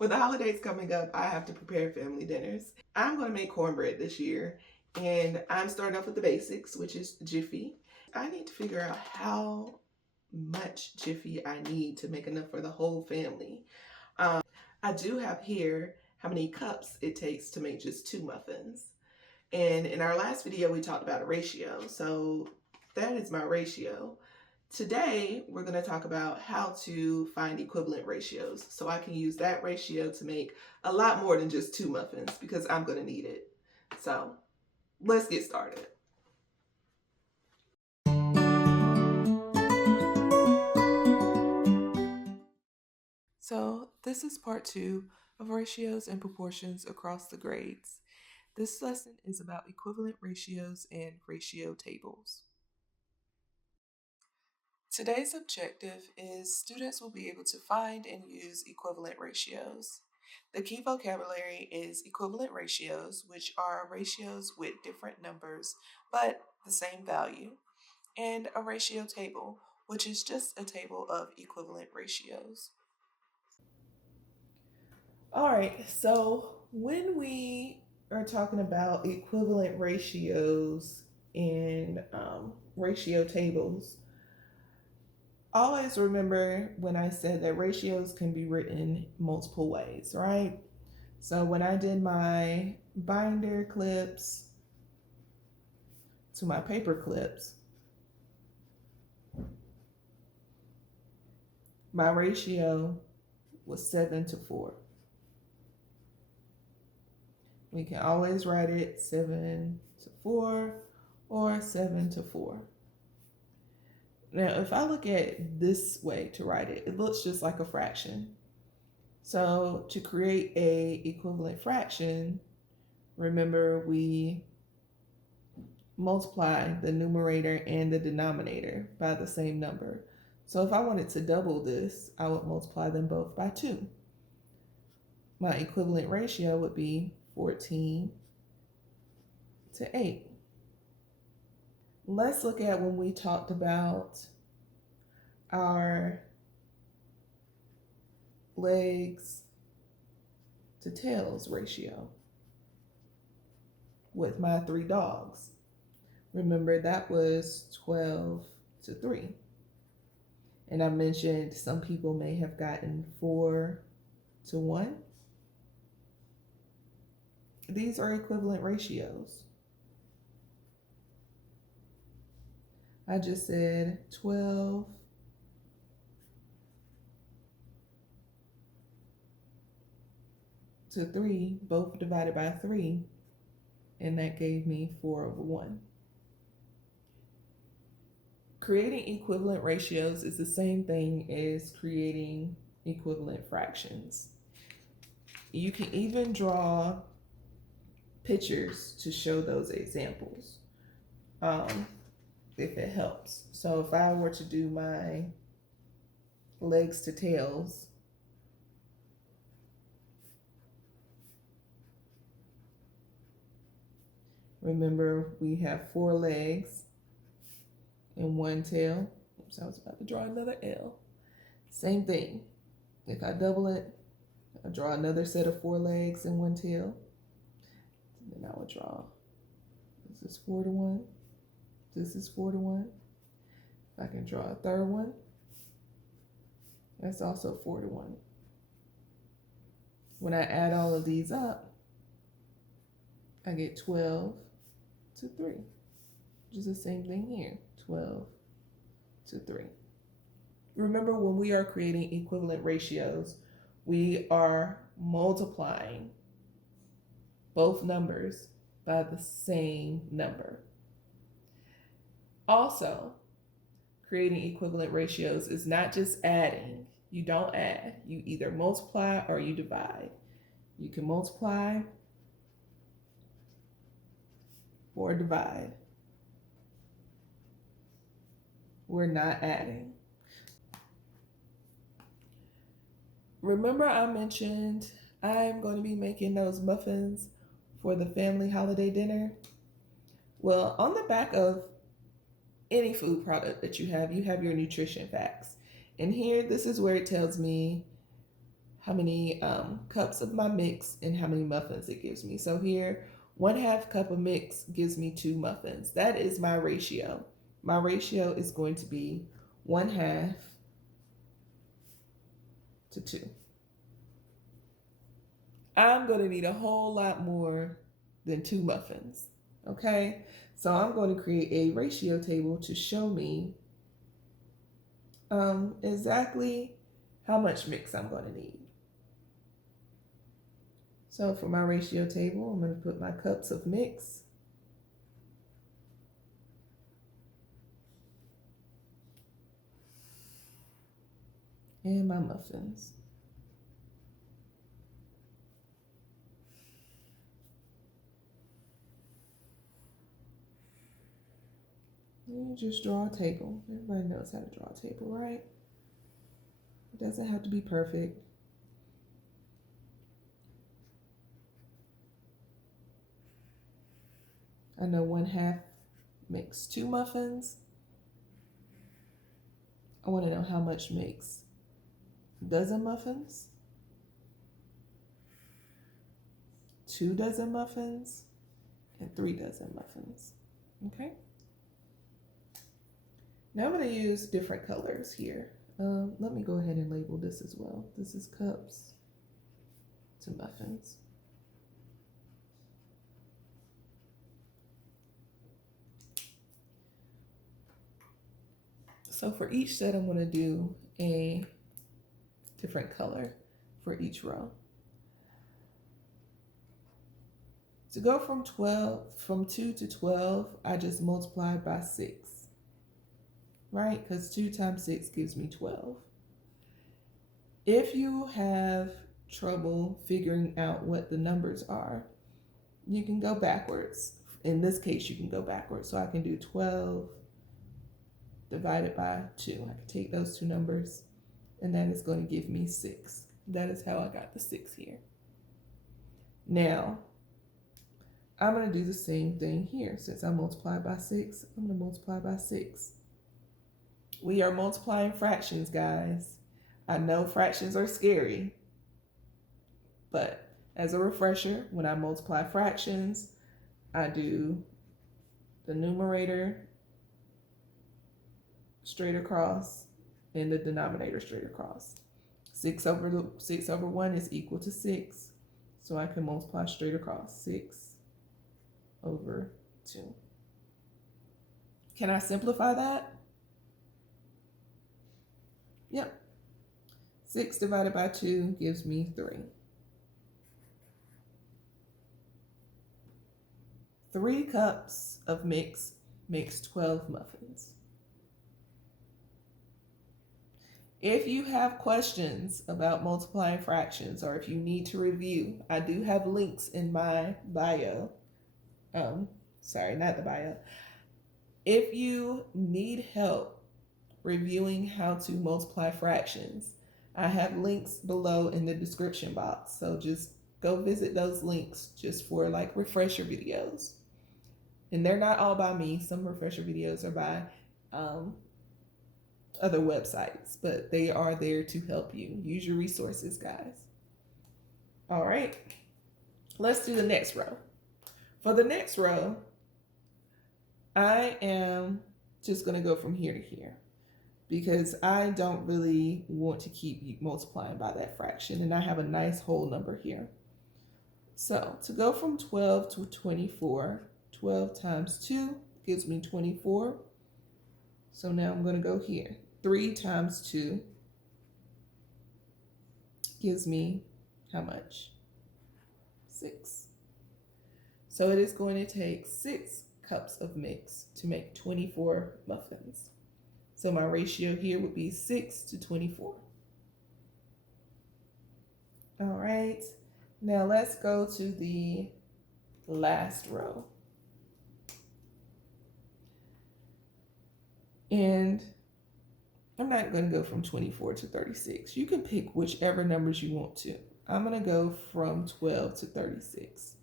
With the holidays coming up, I have to prepare family dinners. I'm going to make cornbread this year, and I'm starting off with the basics, which is Jiffy. I need to figure out how much Jiffy I need to make enough for the whole family. I do have here how many cups it takes to make just 2 muffins. And in our last video, we talked about a ratio. So that is my ratio. Today, we're going to talk about how to find equivalent ratios. So I can use that ratio to make a lot more than just 2 muffins because I'm going to need it. So let's get started. So this is part 2 of ratios and proportions across the grades. This lesson is about equivalent ratios and ratio tables. Today's objective is students will be able to find and use equivalent ratios. The key vocabulary is equivalent ratios, which are ratios with different numbers but the same value, and a ratio table, which is just a table of equivalent ratios. All right, so when we are talking about equivalent ratios and ratio tables, always remember when I said that ratios can be written multiple ways, right? So when I did my binder clips to my paper clips, my ratio was 7:4. We can always write it 7:4 or 7:4. Now, if I look at this way to write it, it looks just like a fraction. So to create a equivalent fraction, remember we multiply the numerator and the denominator by the same number. So if I wanted to double this, I would multiply them both by 2. My equivalent ratio would be 14:8. Let's look at when we talked about our legs to tails ratio with my 3 dogs. Remember that was 12:3. And I mentioned some people may have gotten 4:1. These are equivalent ratios. I just said 12 to 3, both divided by 3, and that gave me 4/1. Creating equivalent ratios is the same thing as creating equivalent fractions. You can even draw pictures to show those examples if it helps. So if I were to do my legs to tails, remember we have 4 legs and 1 tail. Oops, I was about to draw another L. Same thing. If I double it, I draw another set of 4 legs and 1 tail. And then I would draw, this is 4:1. This is 4:1. If I can draw a third one, that's also 4:1. When I add all of these up, I get 12:3, which is the same thing here, 12:3. Remember, when we are creating equivalent ratios, we are multiplying both numbers by the same number. Also, creating equivalent ratios is not just adding. You don't add. You either multiply or you divide. You can multiply or divide. We're not adding. Remember I mentioned I'm going to be making those muffins for the family holiday dinner? Well, on the back of any food product that you have your nutrition facts. And here, this is where it tells me how many cups of my mix and how many muffins it gives me. So here, 1/2 cup of mix gives me 2 muffins. That is my ratio. My ratio is going to be 1/2 to 2. I'm going to need a whole lot more than 2 muffins. Okay, so I'm going to create a ratio table to show me exactly how much mix I'm going to need. So for my ratio table, I'm going to put my cups of mix. And my muffins. You just draw a table. Everybody knows how to draw a table, right? It doesn't have to be perfect. I know 1/2 makes 2 muffins. I want to know how much makes a dozen muffins, 2 dozen muffins, and 3 dozen muffins. Okay. Now I'm going to use different colors here. Let me go ahead and label this as well. This is cups to muffins. So for each set, I'm going to do a different color for each row. To go from 2 to 12, I just multiplied by 6, right? Because 2 times 6 gives me 12. If you have trouble figuring out what the numbers are, you can go backwards. In this case, you can go backwards. So I can do 12 divided by 2. I can take those two numbers, and that is going to give me 6. That is how I got the 6 here. Now, I'm going to do the same thing here. Since I multiplied by 6, I'm going to multiply by 6. We are multiplying fractions, guys. I know fractions are scary, but as a refresher, when I multiply fractions, I do the numerator straight across and the denominator straight across. 6 over 1 is equal to 6, so I can multiply straight across. 6 over 2. Can I simplify that? Yep. 6 divided by 2 gives me 3. 3 cups of mix makes 12 muffins. If you have questions about multiplying fractions, or if you need to review, I do have links in my bio. Sorry, not the bio. If you need help reviewing how to multiply fractions, I have links below in the description box. So just go visit those links just for like refresher videos. And they're not all by me. Some refresher videos are by other websites, but they are there to help you. Use your resources, guys. All right, let's do the next row. For the next row, I am just going to go from here to here because I don't really want to keep multiplying by that fraction, and I have a nice whole number here. So to go from 12 to 24, 12 times 2 gives me 24. So now I'm going to go here. 3 times 2 gives me how much? 6. So it is going to take 6 cups of mix to make 24 muffins. So my ratio here would be 6 to 24. All right, now let's go to the last row. And I'm not going to go from 24 to 36. You can pick whichever numbers you want to. I'm going to go from 12 to 36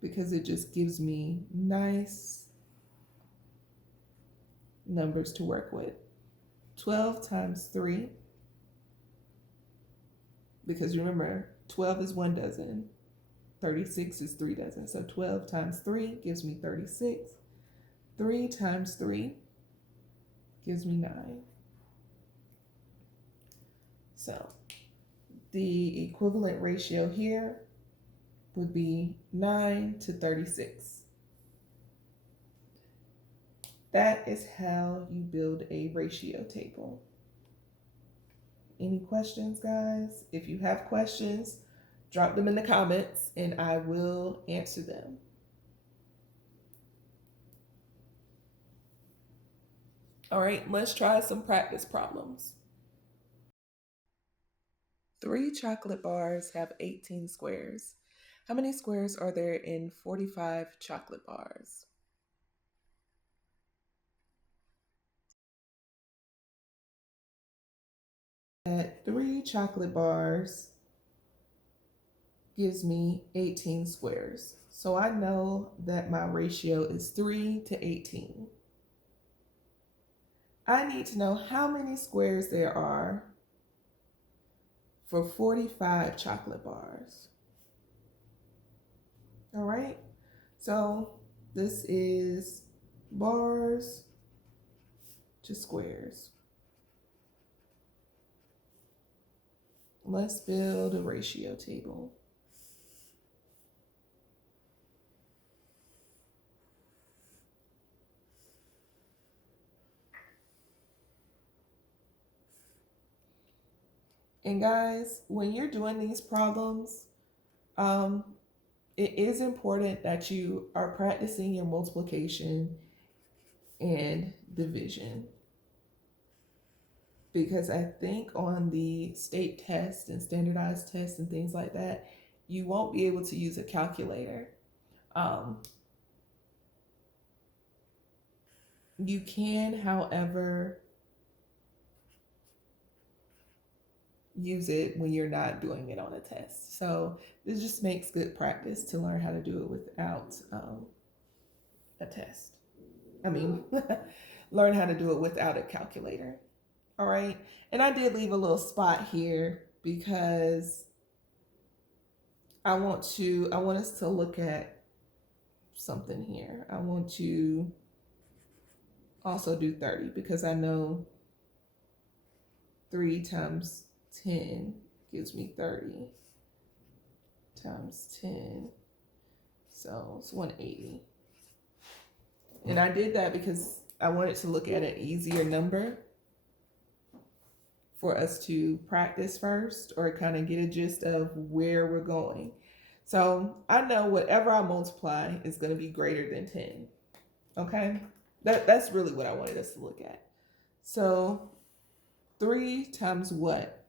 because it just gives me nice numbers to work with. 12 times 3 because remember, 12 is 1 dozen, 36 is 3 dozen. So 12 times 3 gives me 36. 3 times 3 gives me 9. So the equivalent ratio here would be 9 to 36. That is how you build a ratio table. Any questions, guys? If you have questions, drop them in the comments and I will answer them. All right, let's try some practice problems. 3 chocolate bars have 18 squares. How many squares are there in 45 chocolate bars? That 3 chocolate bars gives me 18 squares. So I know that my ratio is 3 to 18. I need to know how many squares there are for 45 chocolate bars. All right, so this is bars to squares. Let's build a ratio table. And guys, when you're doing these problems, it is important that you are practicing your multiplication and division. Because I think on the state test and standardized tests and things like that, you won't be able to use a calculator. You can, however, use it when you're not doing it on a test. So this just makes good practice to learn how to do it without a test. I mean, learn how to do it without a calculator. All right. And I did leave a little spot here because I want us to look at something here. I want to also do 30 because I know 3 times 10 gives me 30 times 10. So it's 180. And I did that because I wanted to look at an easier number for us to practice first or kind of get a gist of where we're going. So I know whatever I multiply is going to be greater than 10. Okay? That's really what I wanted us to look at. So 3 times what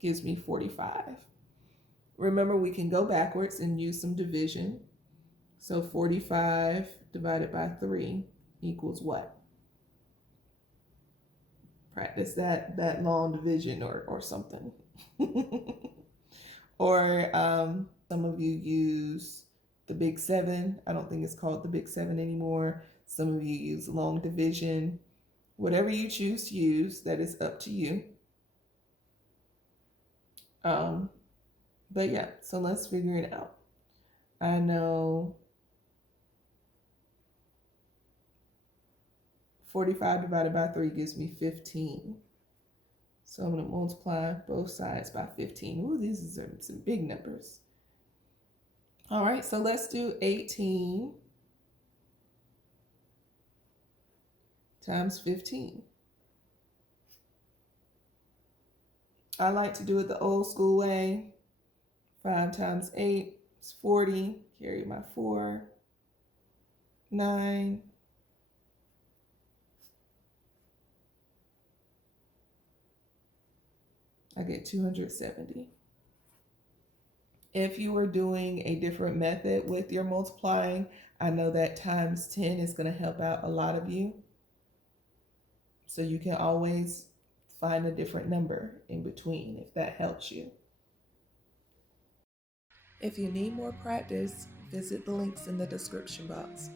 gives me 45? Remember, we can go backwards and use some division. So 45 divided by 3 equals what? Practice that long division or something. Or some of you use the big 7. I don't think it's called the big 7 anymore. Some of you use long division. Whatever you choose to use, that is up to you. But yeah, so let's figure it out. I know 45 divided by 3 gives me 15. So I'm going to multiply both sides by 15. Ooh, these are some big numbers. All right, so let's do 18 times 15. I like to do it the old school way. 5 times 8 is 40. Carry my 4. 9. I get 270. If you were doing a different method with your multiplying, I know that times 10 is going to help out a lot of you. So you can always find a different number in between if that helps you. If you need more practice, visit the links in the description box.